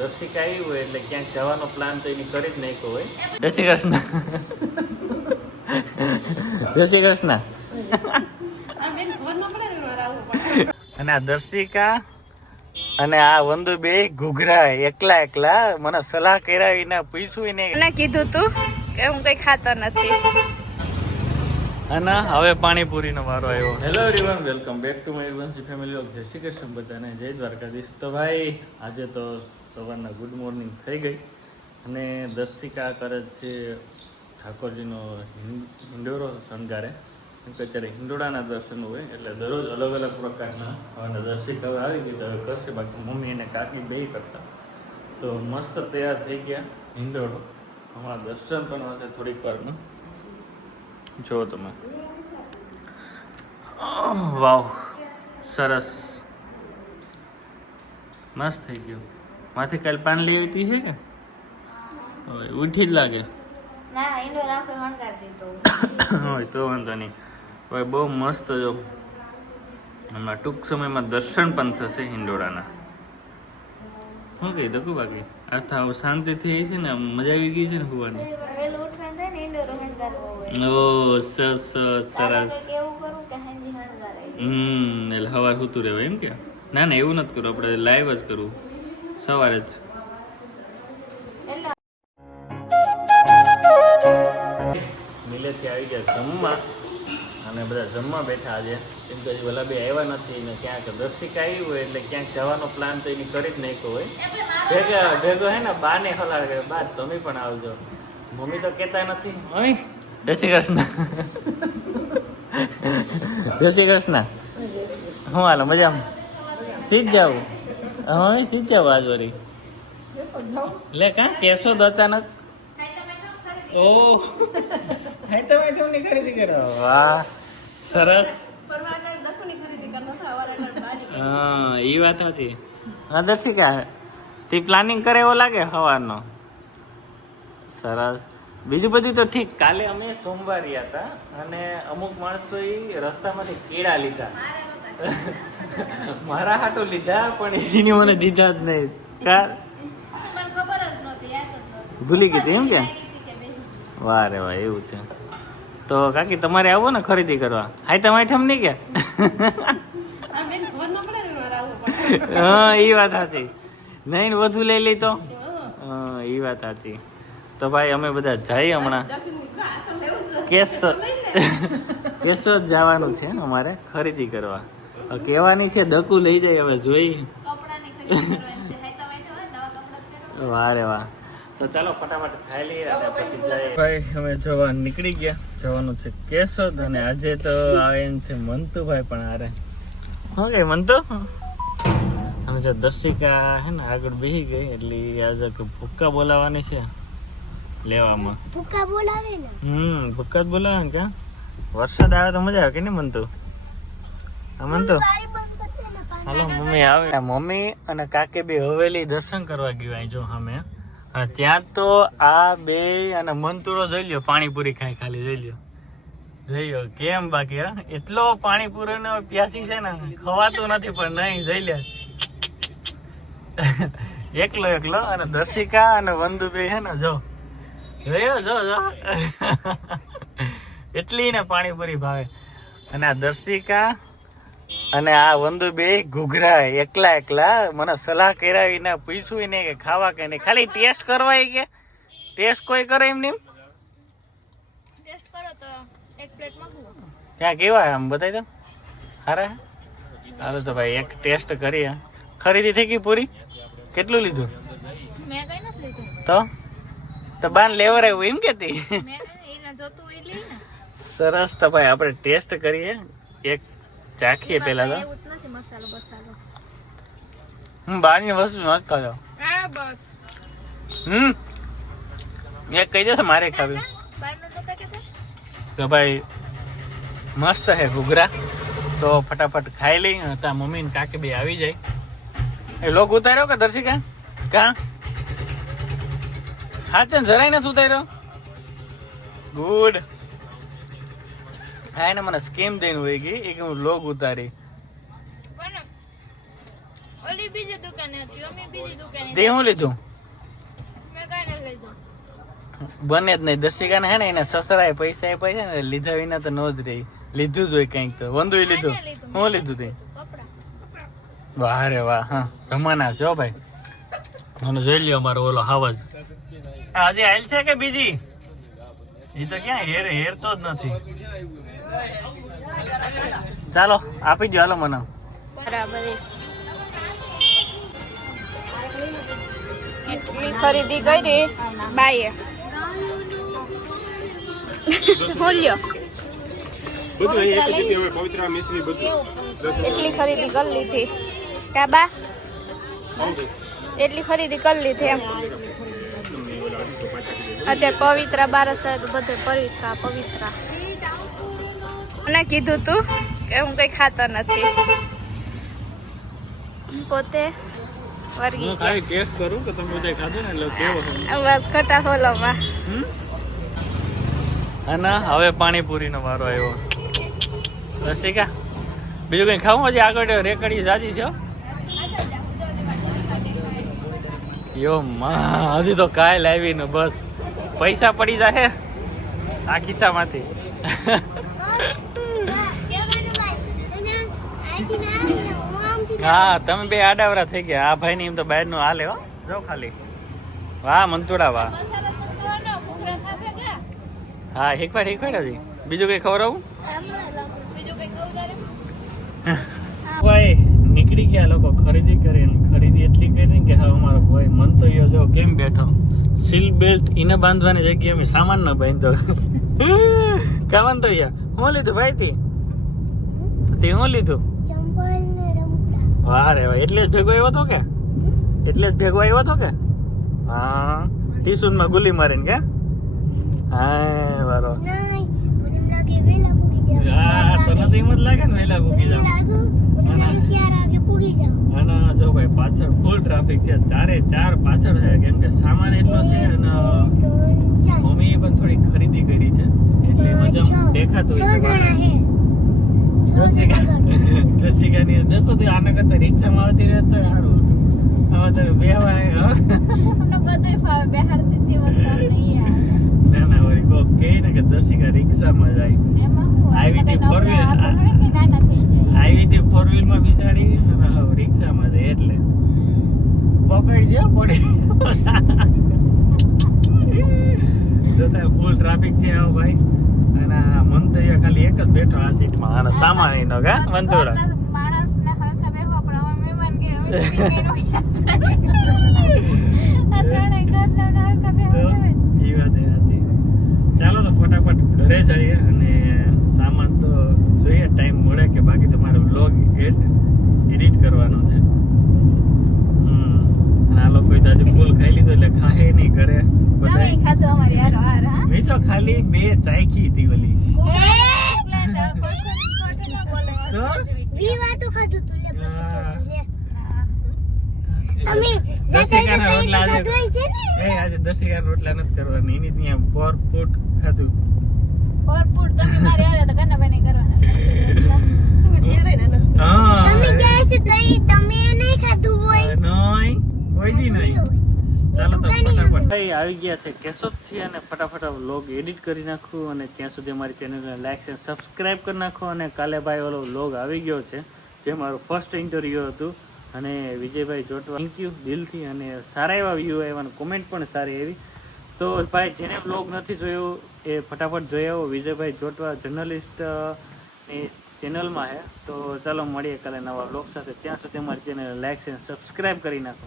દર્શિકા આવી હોય એટલે ક્યાંક જવાનો પ્લાન તો એની કરી જ નાખ્યો હોય. જય શ્રી કૃષ્ણ. જય શ્રી કૃષ્ણ. અને આ દર્શિકા અને આ વંદુ બે ઘૂઘરા એકલા મને સલાહ કરાવીને પૂછ્યું ને કીધું તું કે હું કઈ ખાતો નથી. અને હવે પાણીપુરીનો વારો આવ્યો. Hello everyone, welcome back to my વંશી family of જય શ્રી કૃષ્ણ બધાને, જય દ્વારકાધીશ. તો ભાઈ આજે તો સવારના ગુડ મોર્નિંગ થઈ ગઈ અને દર્શિકા કરે છે ઠાકોરજીનો હિંડોરો શણગારે. અત્યારે હિંડોળાના દર્શન હોય એટલે દરરોજ અલગ અલગ પ્રકારના અને દર્શિકા આવી ગઈ તો હવે કરશે, બાકી મમ્મી અને કાકી બે કરતા. તો મસ્ત તૈયાર થઈ ગયા હિંડોળો. હમણાં દર્શન પણ હશે થોડીક વારમાં, જો તમે. વાવ, સરસ, મસ્ત થઈ ગયું. માથે કાલ પાન લઈ આવી છે કે ઉઠી જ લાગે હોય તો વાંધો નહીં. ભાઈ બહુ મસ્ત. જો હમણાં ટૂંક સમયમાં દર્શન પણ થશે હિંડોળાના. શું કહી દઉં બાકી આ થાવ શાંતિથી છે ને, મજા આવી ગઈ છે ને હોવાની. ઓ સરસ સરસ. એટલે સવાર સુતું રહેવાય એમ કે? ના ના એવું નથી કરવું, આપણે લાઈવ જ કરવું સવારે જ. મિલેથી આવી ગયા જમવા અને બધા જમવા બેઠા આજે. કેમ કે ઓલા બે આવ્યા નથી ને ક્યાંક દર્શિકા આવી હોય એટલે ક્યાંક જવાનો પ્લાન તો એની કરી જ નાખ્યો હોય. ભેગો હે ને બા ને ખલાડ કરે, બા તમે પણ આવજો. મમ્મી તો કહેતા નથી. મમ્મી જય શ્રી કૃષ્ણ. જય શ્રી કૃષ્ણ. હું હાલો મજામાં? સીધ જાવું મમ્મી, સીધ જાવ આજ વળી. લે કાં કેશો તો અચાનક? ઓહ, ખરીદી કરો. વાહ સરસ. હા એ વાત હતી. હા દર્શિકા તે પ્લાનિંગ કરે એવો લાગે સવારનો. સરસ. બીજું બધું તો ઠીક. કાલે અમે સોમવારી હતા અને અમુક માણસો રસ્તામાંથી કેળા લીધા. મારા હાટો લીધા પણ એની મને દીધા જ નહીં. ભૂલી ગઈ એમ કે? વાહ રે વાહ, એવું છે. તો કાકી તમારે આવો ને ખરીદી કરવા. હાઈ તમારે ઠમ નહીં કે? હા એ વાત સાચી. નહીં વધુ લઈ લઈ તો હા એ વાત સાચી. તો ભાઈ અમે બધા જઈએ હમણાં. કેશોદ જવાનું છે અમારે ખરીદી કરવા. કહેવાની છે દકુ લઈ જાય, હવે જોઈ. વાહ રે વાહ. તો ચાલો ફટાફટ ખાઈ લઈએ અને પછી જાય. ભાઈ અમે જવા નીકળી ગયા. જવાનું છે કેશોદ અને આજે તો આવે છે મંતુભાઈ પણ હારે. શું કે મંતુ? હવે જો દર્શિકા હે ને આગળ બેસી ગઈ એટલે આજે ભૂક્કા બોલાવાની છે લેવામાં. ભૂક્કા બોલાવે ને? ભૂક્કા જ બોલાવે ને. ક્યાં વરસાદ આવે તો મજા આવે કે નહીં મંતુ? મંતુ હાલો મમ્મી આવે. મમ્મી અને કાકે બે હવેલી દર્શન કરવા ગયું જો અમે. ત્યાં તો આ બે અને મંતુડો જોઈ લ્યો પાણીપુરી ખાઈ, ખાલી જોઈ લ્યો કેમ બાકી. હા એટલો પાણીપુરી નો પ્યાસી છે ને, ખવાતું નથી પણ નહીં જોઈ લે. એકલો અને દર્શિકા અને વંદુ બે છે ને જો જો એટલી ને પાણીપુરી ભાવે. અને આ દર્શિકા અને આ વંદુ બે ઘૂઘરા એકલા મને સલાહ કરાવીને પૂછ્યું ને કે ખાવા કે નહીં, ખાલી ટેસ્ટ કરવા. કે ટેસ્ટ કોઈ કરે એમ નહીં? ટેસ્ટ કરો તો એક પ્લેટ માંગવો. ત્યાં કેવા આમ બતાવી દો. સારા હાલો તો ભાઈ એક ટેસ્ટ કરીએ. ખરીદી થઈ ગઈ પૂરી? કેટલું લીધું? મેં કઈ નથી લીધું. તો બાન લેવર આવ્યું એમ કેતી? સરસ. તો ભાઈ આપણે ટેસ્ટ કરીએ, એક ચાખીએ પેલા તો. બહારની વસ્તુ નથી ખાતો. એક કહી દેશે મારે ખાવી. તો ભાઈ મસ્ત હે ઘૂઘરા. તો ફટાફટ ખાઈ લઈ. ત્યાં મમ્મી ને કાકી બે આવી જાય. એ લોક ઉતાર્યો કે દર્શિકા? કા હા છે જરાય નથી ઉતાર્યો. ગુડ. હા એને મને સ્કીમ દઈને હોય ગઈ કે હું લોગ ઉતારી. ઓલી બીજી દુકાને હતી, અમે બીજી દુકાને. તે શું લીધું? મેં કાંઈ નથી લીધું. બને જ નહીં. દર્શિકાને હે ને એને સસરાએ પૈસા આપ્યા છે ને, લીધા વિના તો નો જ રહી. લીધું જ હોય કંઈક તો. વંદુએ લીધું. શું લીધું તે? કપડાં. વાહ રે વાહ. હા જમાના છે હો ભાઈ. મને જોઈ લ્યો અમારો ઓલો હાવજ. હજી આયલ છે કે બીજી? એ તો ક્યાં હેર તો જ નથી. ચાલો આપી દો હાલો મને. બરાબર. એટલી ખરીદી કરી બાઈએ. બોલ્યો એટલી ખરીદી કરી લીધી કાબા, એટલી ખરીદી કરી લીધી એમ. અત્યારે પવિત્ર બારસ તો બધે પવિત્ર. મને કીધું તું કે હું કઈ ખાતો નથી, પોતે વર્ગી ખાલી ટેસ્ટ કરું કે તમે બધા ખાધું ને એટલે કેવો છે. બસ ખટા ફોલોમાં. અને હવે પાણીપુરીનો વારો આવ્યો. રસિકા બીજું કઈ ખાવું? હજી આગળ રેકડી જાજી છે યો માં. હજી તો કાંઈ લાવી ને બસ પૈસા પડી જાય આ ખિસ્સામાંથી. હા તમે બે આડાવરા થઈ ગયા. આ ભાઈ ની એમ તો બહાર નું હાલે હો. જો ખાલી વાહ મંતુડા વાહ. હા હીકવાડ હજી. બીજું કઈ ખવડાવું? ભાઈ નીકળી ગયા લોકો ખરીદી કરીને. ખરીદી એટલી કરી કે હા અમારો ભાઈ મંતોયો જો કેમ બેઠો. સીલ બેલ્ટ એને બાંધવાની જગ્યાએ અમે સામાન ન બાંધ્યો. કા મંતોયા શું લીધું ભાઈ તે શું લીધું? વાહ રે વાહ. એટલે જ ભેગો આવ્યો હતો કે? એટલે જ ભેગો આવ્યો હતો કે? હા ટીસુન માં ગુલી મારીને કે? હા બરોબર. હા તો નથી એમ જ લાગે ને વહેલા પૂગી જાવ. અને જો ભાઈ પાછળ ફૂલ ટ્રાફિક છે. 4 પાછળ છે કેમ કે સામાન એટલો છે અને મમ્મીએ પણ થોડી ખરીદી કરી છે એટલે મજા દેખાતું હોય છે. દર્શિકાની દેખો તો આના કરતા રિક્ષામાં આવતી રહે તો સારું હતું. આમાં તારે બેહવાય ના ના વળી કોક કહે ને કે દર્શિકા રિક્ષામાં જાય. આવી હતી ફોર વ્હીલ માં બિસાડી અને રિક્ષામાં જાય એટલે પકડી જ પડી. જતા ફૂલ ટ્રાફિક છે આવો ભાઈ. અને મંતવ્ય ખાલી એક જ બેઠો આ સીટમાં અને સામાન એનો કા મંતુડા. ચાલો તો ફટાફટ ઘરે જઈએ અને સામાન તો જોઈએ ટાઈમ મળે કે બાકી તમારે વ્લોગ એડિટ કરવાનો છે. અને આ લોકો તો હજી ફૂલ ખાઈ લીધું એટલે ખાહે નહીં ઘરે બધા. મેં તો ખાલી 2 ચાખી હતી ઓલી. આજે 10 રોટલા નથી કરવાની એની ત્યાં ભરપૂર ખાધું. આવી ગયા છે કેશોદ થી અને ફટાફટ વ્લોગ એડિટ કરી નાખું અને ત્યાં સુધી અમારી ચેનલને લાઈક અને સબસ્ક્રાઇબ કરી નાખો. અને કાલે ભાઈ ઓલો વ્લોગ આવી ગયો છે જે મારું ફર્સ્ટ ઇન્ટરવ્યુ હતું અને વિજયભાઈ જોટવા થેન્ક યુ દિલથી. અને સારા એવા વ્યૂ આવ્યા અને કોમેન્ટ પણ સારી એવી. તો ભાઈ જેને વ્લોગ નથી જોયો એ ફટાફટ જોઈ આવો. વિજયભાઈ જોટવા જર્નલિસ્ટ ની ચેનલમાં છે. તો ચાલો મળીએ કાલે નવા વ્લોગ સાથે. ત્યાં સુધી અમારી ચેનલ લાઈક અને સબસ્ક્રાઇબ કરી નાખો.